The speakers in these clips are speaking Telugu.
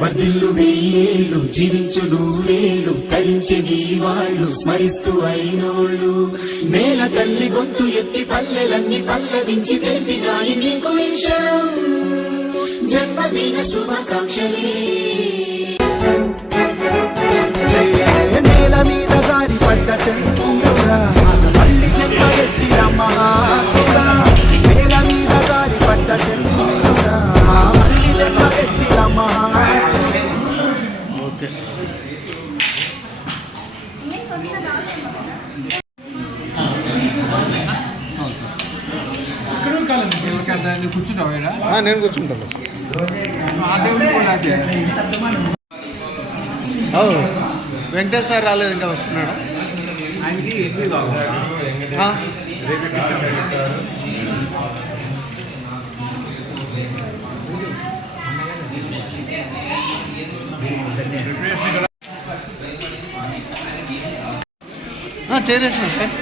వర్ధిల్లు వెయ్యేళ్ళు జీవించు నూరేళ్ళు తరించే నీ వాళ్ళు స్మరిస్తూ అయినోళ్ళు నేల తల్లి గొంతు ఎత్తి పల్లెలన్నీ పల్లవించి తెలిపినాయి నీకు విషయం జన్మదిన శుభాకాంక్షలే నేల మీద జారి పడ్డ చంద్రుడా మళ్ళీ జన్మ ఎత్తిన మహాత్ముడా నేల మీద జారి పడ్డ చంద్రుడా మళ్ళీ జన్మ ఎత్తిన మహాత్ముడా. ఓకే నేను కూర్చుంటాను. వెంకటేష్ సార్ రాలేదు, ఇంకా వస్తున్నాడా? చేరేసిన సార్.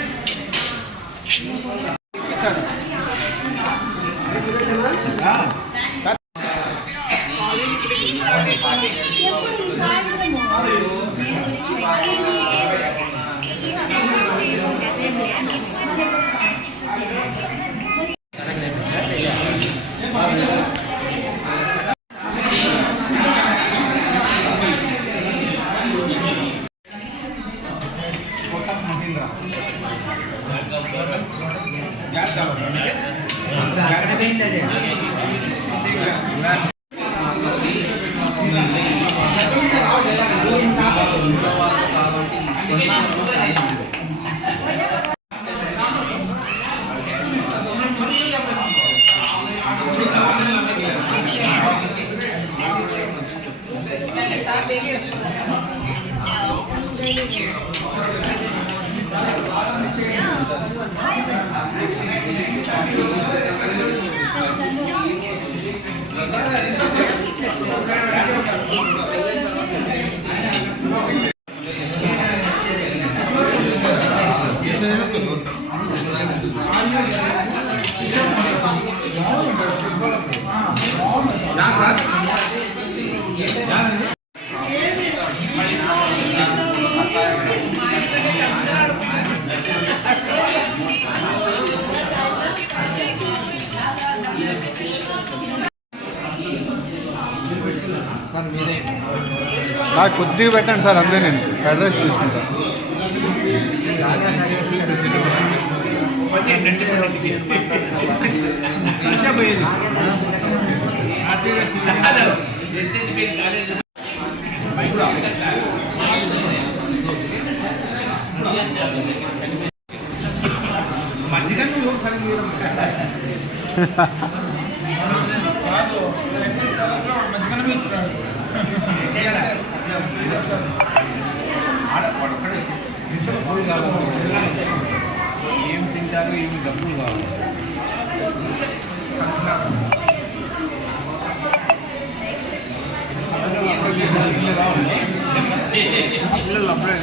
నాకు కొద్దిగా పెట్టండి సార్, అంతే నేను ఫ్రైడ్ రైస్ తీసుకుంటాను. ఏం తింటారు, ఏమి డబ్బులు కావాలి. పిల్లలు అప్పుడే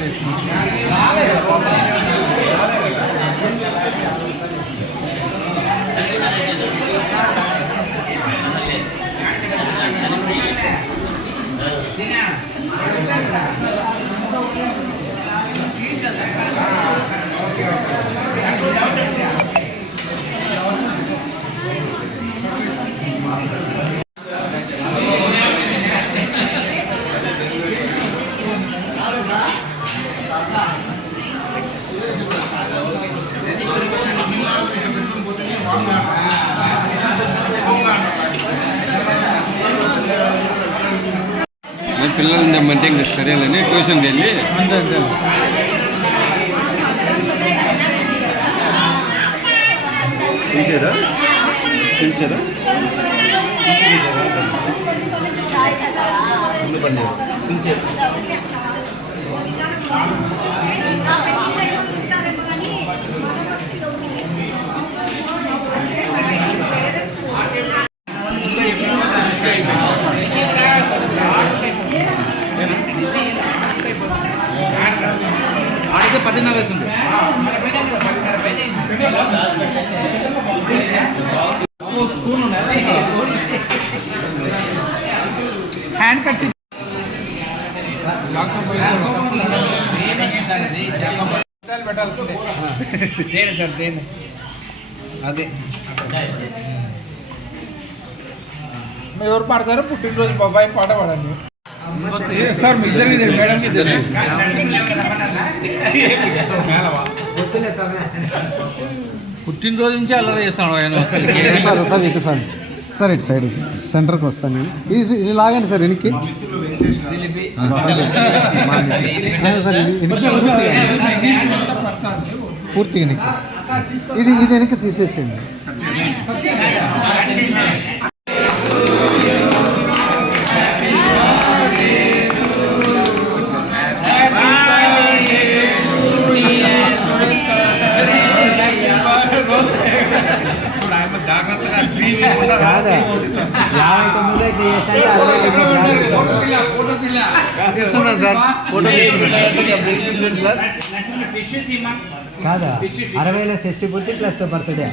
పిల్లల్ని తెమ్మంటే ఇంకా సరేనని ట్యూషన్కి వెళ్ళి అంతే అంతే తింటేదా తింటేదా ఆడితే 10:30 అవుతుంది. హ్యాండ్ కట్ దేని సార్ దేని అదే ఎవరు పాడతారో పుట్టినరోజు బాబాయ్ పాట పాడండి సార్ మీ ఇద్దరికి మేడం పుట్టినరోజు నుంచి అల్లరి చేస్తాడు ఆయన సార్ సార్ ఇటు సార్ సార్ ఇటు సైడ్ సెంటర్కి వస్తాను నేను ఇది లాగండి సార్ వెనక్కి జిలిపి సార్ పూర్తిగా వెనక్కి ఇది వెనక్కి తీసేసేయండి తీస్తున్నా సార్ ఫోటో కాదా 60 షష్టి పూర్తి ప్లస్ బర్త్డే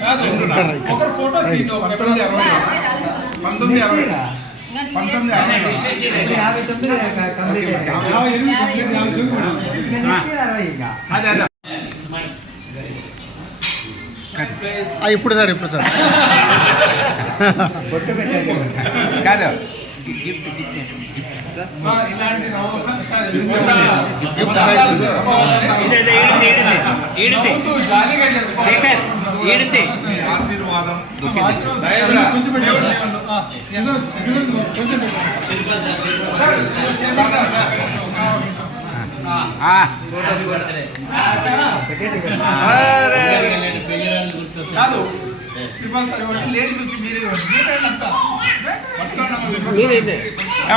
ఇప్పుడు సార్ ఇప్పుడు సార్ కాదు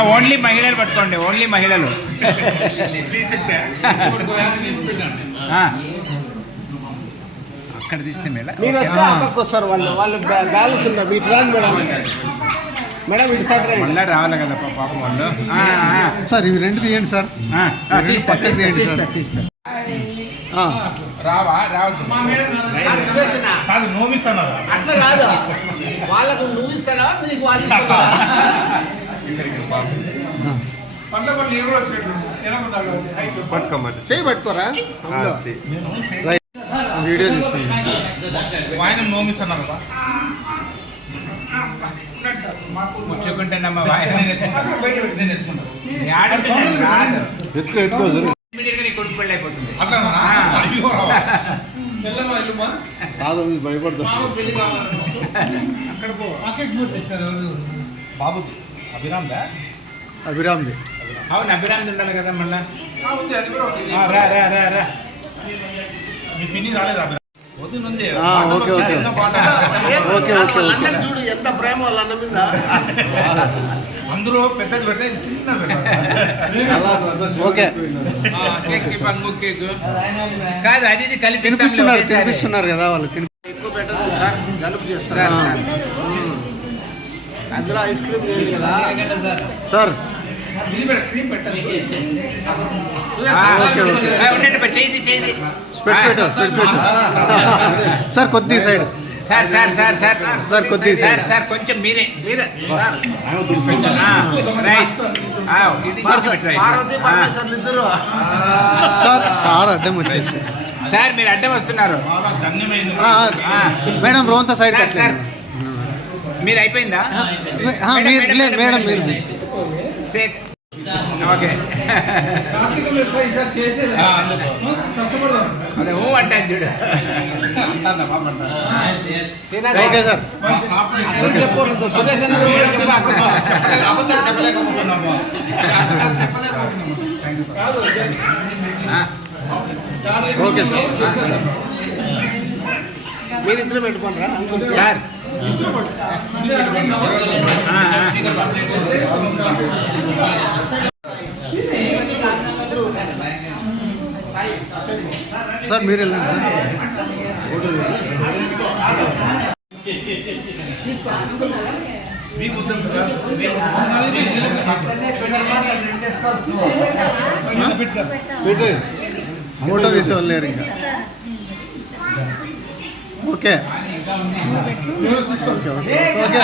ఓన్లీ మహిళలు పట్టుకోండి ఓన్లీ మహిళలు అక్కడ తీస్తే మేడం మీరు వస్తే అక్కడికి వస్తారు వాళ్ళు బ్యాలెన్స్ ఉన్నారు మీకు రాదు మేడం మేడం ఇటు సైడ్ మళ్ళీ రావాలి కదా పాపం వాళ్ళు సార్ ఇవి రెండు తీయండి సార్ పక్కకి తీయండి సార్ రావా రావద్దు కాదు నోమిస్తున్నారు అట్లా కాదు వాళ్ళకు నువ్వు ఇస్తాడా నీకు వాళ్ళు చేయి పట్టుకోరా వీడియో తీస్తాను ఆయన నోమిస్తున్నారు కూర్చోకుంటానమ్మా ఎత్తుకో ఎత్తుకో సార్ కొడుకు పెళ్ళి అయిపోతుంది కాదు భయపడతా బాబు అభిరామ్ అభిరామ్ది అవును అభిరామ్ ఉండాలి కదా మళ్ళా రా రా రా రా మీ పిన్ని రాలేదు అభిరామ్ వద్దునుంది ఓకే ఓకే ఓకే ఓకే చూడు ఎంత ప్రేమ వాళ్ళ అన్న మీద అందరూ పెద్దది పెడితే చిన్న ఓకే కాదు అది ఇది కలిపి తినిపిస్తున్నారు తినిపిస్తున్నారు కదా వాళ్ళు ఎక్కువ పెట్టదు సార్ జలుబు చేస్తారు అందులో ఐస్ క్రీమ్ లేదు కదా సార్ చేయి చేయి స్పెట్స్ పెట్టు స్పెట్స్ పెట్టు సార్ కొద్ది side sir sir sir sir sir కొద్ది సార్ సైడ్ సార్ కొంచెం మీరే సార్ రైట్ పార్వతీ పరమేశ్వర్లు ఇద్దరు సార్ సార్ అడ్డం వచ్చేసి సార్ మీరు అడ్డం వస్తున్నారు ధన్యమైంది మేడం రోంత సైడ్ సార్, సార్. మీరు అయిపోయిందా మీరు లేదు మేడం మీరు సేక్ ఓకే అదే ఓ అంటాను చూడు ఓకే సార్ అబద్ధం చెప్పలేకపోతున్నాము ఓకే సార్ మీరిద్దరు పెట్టుకుంటారా సార్ సార్ మీరు వెళ్ళండి మీకు వద్దు కదా ఫోటో తీసే వాళ్ళు లేరు ఇంకా ఓకే ఓకే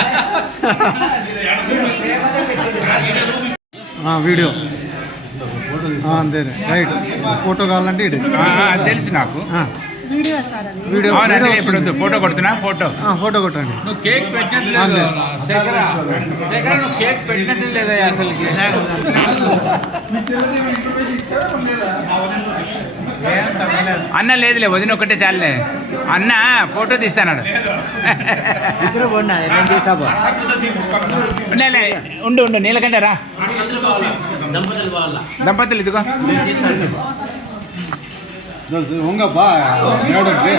వీడియో అంతే రైట్. ఫోటో కావాలంటే ఇటు తెలుసు నాకు. వీడియో అవునండి, ఇప్పుడు వద్దు. ఫోటో కొడుతున్నా. ఫోటో కొట్టండి. నువ్వు కేక్ పెట్టినట్లేదు శేఖర, నువ్వు కేక్ పెట్టినట్టు లేదా అసలు? అన్న లేదులే, వదిన ఒకటే చాలులే. అన్న ఫోటో తీస్తాడు. ఇద్దరు కొన్నాను నేను తీసాబో. ఉండు నీళ్ళకంటే రా. దంపతులు ఇదిగో ఉంగబ్బా మేడంకి.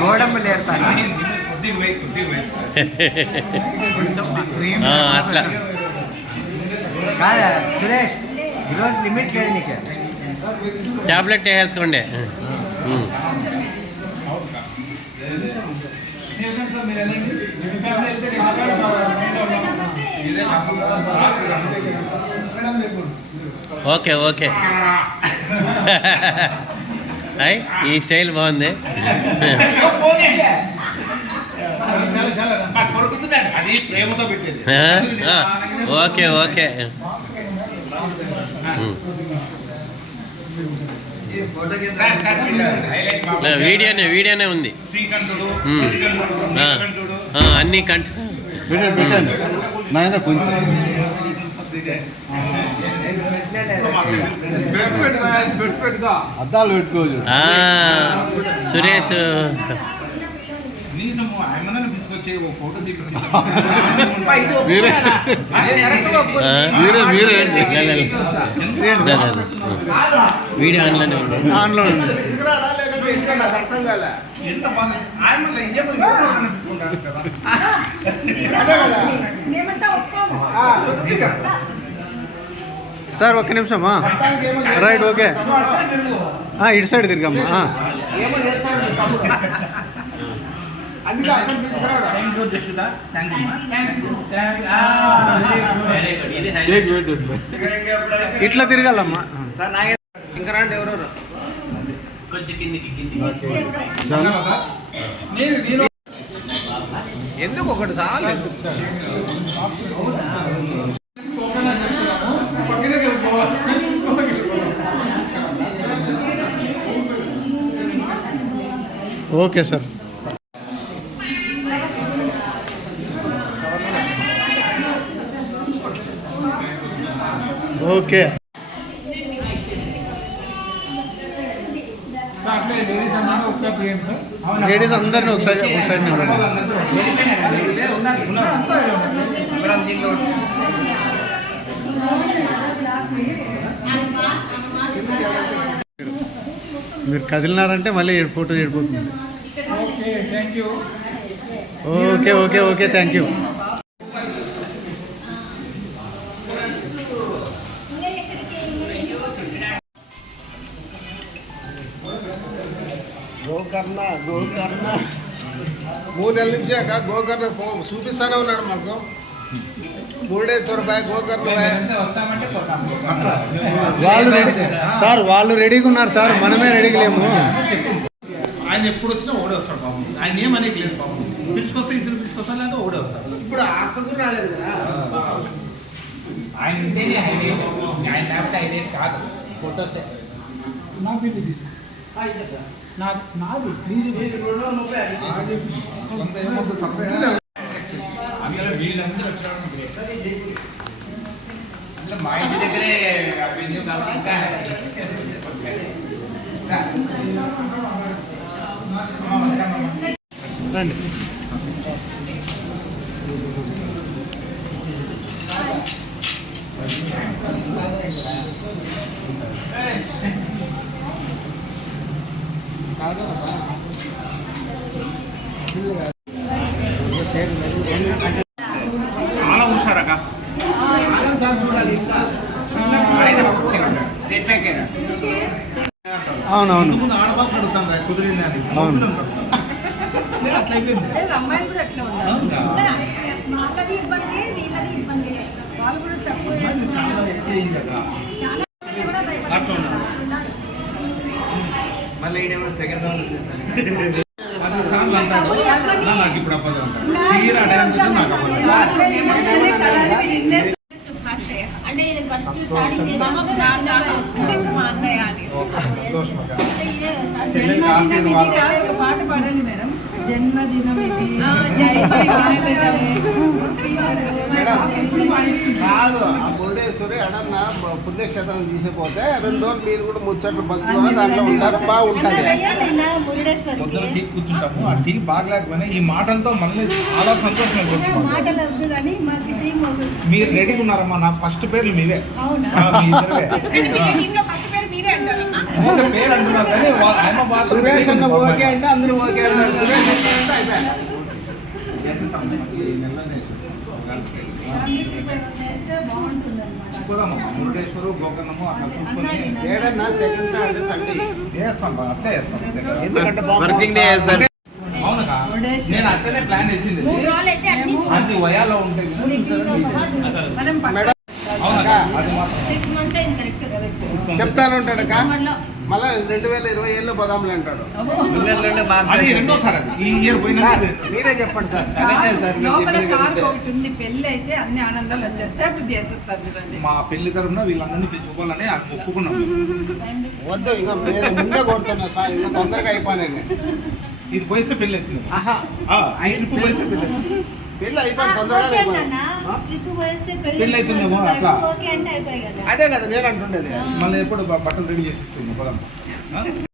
గోడమ్మ లేరుతాను అట్లా కాదా సురేష్, ఈరోజు లిమిట్ లేదు నీకు. టాబ్లెట్ వేసుకోండి. ఓకే ఓకే అయ్ ఈ స్టైల్ బాగుంది. అది ప్రేమతో పెట్టేది. ఓకే ఓకే వీడియోనే ఉంది. అన్ని పెట్టండి నాయన కొంచెం అద్దాలు పెట్టుకోవచ్చు. సురేష్ కనీసం ఆయమ్మని పిలుచుకొచ్చి ఒక ఫోటో వీడియో ఆన్లోనే ఉంది. ఎంత బాగా ఆయమ్మని సార్ ఒక్క నిమిషమా. Right okay. ఇటు సైడ్ తిరిగమ్మా. ఇట్లా తిరగాలమ్మా. ఇంకా రండి ఎవరెవరు. ఎందుకు ఒకటి చాలు. Okay sir. ఓకే లేడీస్ అందరినీ ఒకసారి నిలబడండి. మీరు కదిలినారంటే మళ్ళీ ఫోటో ఏడిపోతుంది. Okay okay okay thank you. Gokarna 3 నెలల నుంచి గోకర్ణ చూపిస్తానే ఉన్నాడు మాకు. Murudeshwara bye, Gokarna bye. వాళ్ళు రెడీ సార్, వాళ్ళు రెడీగా ఉన్నారు సార్, మనమే రెడీగా లేము. ఆయన ఎప్పుడు వచ్చినా ఓడే వస్తాడు పాపం. ఆయన ఏమనేది లేదు పాపం. పిలుచుకొస్తే ఇద్దరు పిలుచుకొస్తాను అంటే ఓడే వస్తాడు. ఇప్పుడు అక్క కూడా రాలేదు కదా. ఆయన ఉంటేనే హైలైట్, ఆయన లేకపోతే హైలైట్ కాదు. ఫోటోసే నా బిల్లు తీసుకో. నాది అందులో వీళ్ళందరూ వచ్చిన మా ఇంటి దగ్గరే వెన్యూ కాబట్టి ఇంకా రండి. చాలా హుషారక్క. అవునవును ముందు ఆడబాబు అడుగుతాను కుదిరింది అని. అవును. అట్లా అయిపోయింది. అమ్మాయిలు కూడా అట్లా ఉన్నారు. వాళ్ళది ఇబ్బంది, వీళ్ళది ఇబ్బంది. వాళ్ళు కూడా తక్కువ చాలా ఎక్కువ ఉంది కదా. కూడా భయపడుతున్నారు. అట్లా ఉన్నారు. మళ్ళీ సెకండ్ రౌండ్ సార్లు అంటాడు నాకు ఇప్పుడు అవ్వదు అంటాడు. తీరా అడగంటే నాకు అవ్వదు. అంటే ఇది ఫస్ట్ స్టార్టింగ్ చేసాము మా అన్నయ్య అని సంతోషం అక్క. జన్మదినం పాట పాడండి మేడం. జన్మదినం ఇది కాదు ఆ మురుడేశ్వరి ఎడన్న పుణ్యక్షేత్రం తీసిపోతే 2 రోజులు మీరు కూడా ముచ్చట్లు బస్సులో దాంట్లో ఉంటారు బాగుంటుంది. పొద్దున టీ కూర్చుంటాము, ఆ టీ బాగలేకపోయినా ఈ మాటలతో మళ్ళీ చాలా సంతోషం అయిపోతుంది. మాటలు వద్దు కానీ మాకు ఇది మీరు రెడీగా ఉన్నారమ్మా. నా ఫస్ట్ పేర్లు మీవే. అవునా? మీ ఇద్దరే. ఇంట్లో ఫస్ట్ పేరు మీరే అంటారన్నా అంటే పేరు అంటున్నారు కానీ ఆయన బాగా సురేష్ అన్న ఓకే అంటే అందరూ ఓకే అంటారు. సురేష్ ఓకే అంటే అయిపోయాయి. చేస్తే బాగుంటుంది అనమాట. మురుడేశ్వరు గోకర్ణము అట్లా చూసుకొని ఏడన్నా సెకండ్ సాటర్డే సండే చేస్తాం బా, అట్లే చేస్తాం. ఎందుకంటే వర్కింగ్ డే సార్. అవునగా నేను అట్లనే ప్లాన్ వేసింది. 3 రోజులు అయితే అట్లీస్ట్ మంచి వయాలో ఉంటాయి కదా. మనం మేడం అవునగా అది మాత్రం 6 months అయింది కరెక్ట్ చెప్తానుంటాడు కా సమ్మర్లో మళ్ళీ 2027లో పోదాంలే అంటాడు. అది రెండోసారి అది ఈ ఇయర్ పోయినా సార్ మీరే చెప్పండి సార్. లోపల సార్కి ఒకటి ఉంది. పెళ్ళి అయితే అన్ని ఆనందాలు వచ్చేస్తాయి. అప్పుడు చేసేస్తారు చూడండి. మా పెళ్లి తరఫున వీళ్ళందరినీ పిలుచుకోవాలని ఒప్పుకున్నాం. వద్దు ఇంకా నేను ముందే కొడుతున్నా సార్, ఇంకా తొందరగా అయిపోయానండి. ఇది పోయిస్తే పెళ్లి అవుతుంది. ఆహా ట్రిప్ పోయిస్తే పెళ్లి అవుతుంది. పెళ్ళి అయిపోయింది తొందరగా అయిపోయింది. పెళ్లి అవుతుందేమో అట్లా. అదే కదా నేను అంటుండేది. మళ్ళీ ఎప్పుడు బట్టలు రెడీ చేసేస్తుంది.